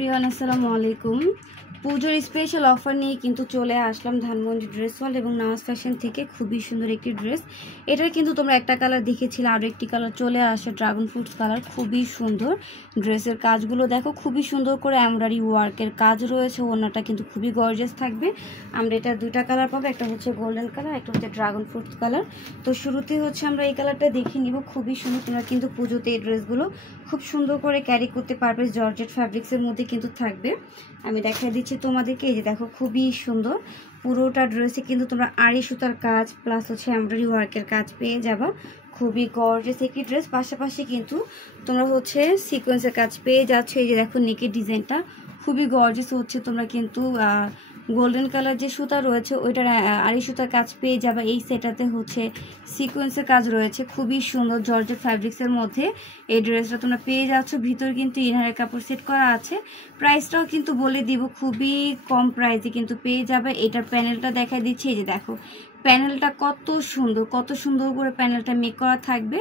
Everyone আসসালামু আলাইকুম। পুজোর স্পেশাল অফার নিয়ে কিন্তু চলে আসলাম ধানমন্ডি ড্রেস ওয়ার্ল্ড এবং নামাজ ফ্যাশন থেকে। খুবই সুন্দর একটি ড্রেস। এটার কিন্তু তোমরা একটা কালার দেখেছিলে, আরও একটি কালার চলে আসে ড্রাগন ফ্রুটস কালার। খুবই সুন্দর ড্রেসের কাজগুলো দেখো, খুবই সুন্দর করে এমব্রয়ডারি ওয়ার্কের কাজ রয়েছে। ওড়নাটা কিন্তু খুবই গর্জিয়াস থাকবে। আমরা এটা দুইটা কালার পাবো, একটা হচ্ছে গোল্ডেন কালার, একটা হচ্ছে ড্রাগন ফ্রুটস কালার। তো শুরুতে হচ্ছে আমরা এই কালারটা দেখে নিব। খুবই সুন্দর, তোমরা কিন্তু পুজোতে এই ড্রেসগুলো খুব সুন্দর করে ক্যারি করতে পারবে। জর্জেট ফ্যাব্রিক্সের মধ্যে কিন্তু থাকবে। আমি দেখাই দিচ্ছি তোমাদেরকে। এই যে দেখো, খুবই সুন্দর পুরোটা ড্রেসে কিন্তু তোমরা আড়ি সুতার কাজ প্লাস হচ্ছে এমব্রয়ডারি ওয়ার্কের কাজ পেয়ে যাবা। খুবই গর্জিয়াস একটি ড্রেস। পাশাপাশি কিন্তু তোমরা হচ্ছে সিকোয়েন্সের কাজ পেয়ে যাচ্ছ। এই যে দেখো, নেকের ডিজাইনটা খুবই গর্জিয়াস হচ্ছে। তোমরা কিন্তু গোল্ডেন কালার যে সুতা রয়েছে ওইটার আড়ি সুতার কাজ পেয়ে যাবে। এই সেটাতে হচ্ছে সিকোয়েন্সের কাজ রয়েছে। খুবই সুন্দর জর্জেট ফ্যাব্রিক্সের মধ্যে এই ড্রেসটা তোমরা পেয়ে যাচ্ছ। ভিতর কিন্তু ইনারের কাপড় সেট করা আছে। প্রাইসটাও কিন্তু বলে দিব, খুবই কম প্রাইসে কিন্তু পেয়ে যাবে। এটার প্যানেলটা দেখাই দিচ্ছি। এই যে দেখো, প্যানেলটা কত সুন্দর করে প্যানেলটা মেক করা থাকবে।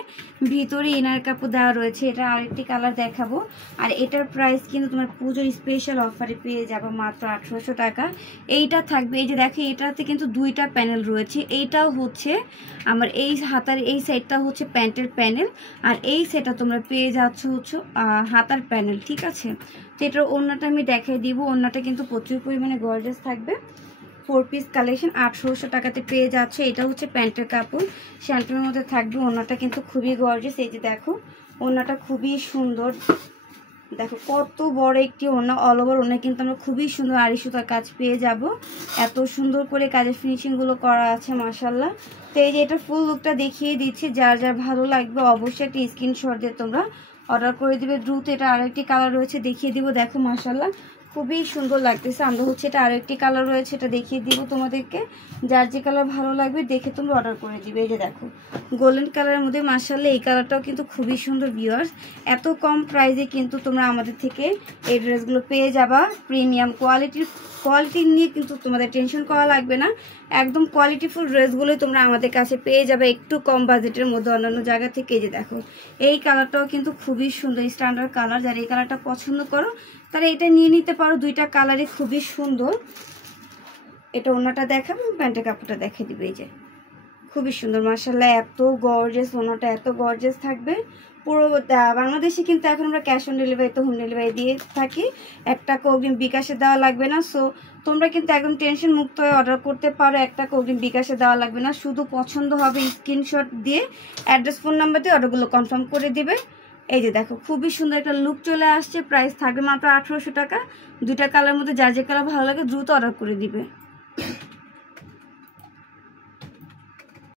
ভিতরে ইনার কাপড় দেওয়া রয়েছে। এটা আরেকটি কালার দেখাবো। আর এটার প্রাইস কিন্তু তোমার পুজোর স্পেশাল অফারে পেয়ে যাবে মাত্র 1800 টাকা। এইটা থাকবে, এই যে দেখো, এটাতে কিন্তু দুইটা প্যানেল রয়েছে। এইটাও হচ্ছে আমার এই হাতার এই সাইডটা হচ্ছে প্যান্টের প্যানেল, আর এই সেটটা তোমরা পেয়ে যাচ্ছ হচ্ছে হাতার প্যানেল। ঠিক আছে, তো এটার ওড়নাটা আমি দেখাই দিব। ওড়নাটা কিন্তু প্রচুর পরিমাণে গর্জিয়াস থাকবে। 4 পিস কালেকশন 1800 টাকাতে পেয়ে যাচ্ছে। এটা হচ্ছে প্যান্টের কাপড়, শ্যান্টের মধ্যে থাকবে। ওড়নাটা কিন্তু খুবই গর্জিয়াস। এই যে দেখো, ওড়নাটা খুবই সুন্দর। দেখো কত বড় একটি ওড়না, অল ওভার ওড়না কিন্তু আমরা খুবই সুন্দর আড়ি সুতার কাজ পেয়ে যাব। এত সুন্দর করে কাজের ফিনিশিংগুলো করা আছে মাশাল্লাহ। তো এই যে এটা ফুল লুকটা দেখিয়ে দিচ্ছি। যার যার ভালো লাগবে অবশ্যই একটা স্ক্রিনশট দিয়ে তোমরা অর্ডার করে দিবে দ্রুত। এটা আরেকটি কালার রয়েছে, দেখিয়ে দিব। দেখো মাশাল্লাহ খুবই সুন্দর লাগতেছে। আমরা হচ্ছে এটা আরেকটি কালার রয়েছে, এটা দেখিয়ে দিব তোমাদেরকে। যার যে কালার ভালো লাগবে দেখে তোমরা অর্ডার করে দিবে। এই যে দেখো, গোল্ডেন কালারের মধ্যে মাশাআল্লাহ এই কালারটাও কিন্তু খুবই সুন্দর। ভিউয়ার্স, এত কম প্রাইসে কিন্তু তোমরা আমাদের থেকে এই ড্রেসগুলো পেয়ে যাবা। প্রিমিয়াম কোয়ালিটি নিয়ে কিন্তু তোমাদের টেনশন করা লাগবে না। একদম কোয়ালিটিফুল ড্রেসগুলোই তোমরা আমাদের কাছে পেয়ে যাবে একটু কম বাজেটের মধ্যে অন্যান্য জায়গা থেকে। এই যে দেখো, এই কালারটাও কিন্তু খুবই সুন্দর স্ট্যান্ডার্ড কালার। যারা এই কালারটা পছন্দ করো তারা এটা নিয়ে নিতে পারো। দুইটা কালারই খুবই সুন্দর। এটা ওড়নাটা দেখাবো, প্যান্টের কাপড়টা দেখে দিবে। এই যে খুবই সুন্দর মাশাআল্লাহ, এত গর্জিয়াস ওড়নাটা, এত গর্জিয়াস থাকবে। পুরো বাংলাদেশে কিন্তু এখন আমরা ক্যাশ অন ডেলিভারিতে হোম ডেলিভারি দিয়ে থাকি। একটা অগ্রিম বিকাশে দেওয়া লাগবে না। সো তোমরা কিন্তু একদম টেনশন মুক্ত হয়ে অর্ডার করতে পারো। একটা অগ্রিম বিকাশে দেওয়া লাগবে না। শুধু পছন্দ হবে স্ক্রিনশট দিয়ে অ্যাড্রেস ফোন নাম্বার দিয়ে অর্ডারগুলো কনফার্ম করে দিবে। এই যে দেখো, খুবই সুন্দর একটা লুক চলে আসছে। প্রাইস থাকবে মাত্র 1800 টাকা। দুইটা কালার মধ্যে যার যে কালার ভালো লাগে দ্রুত অর্ডার করে দিবে।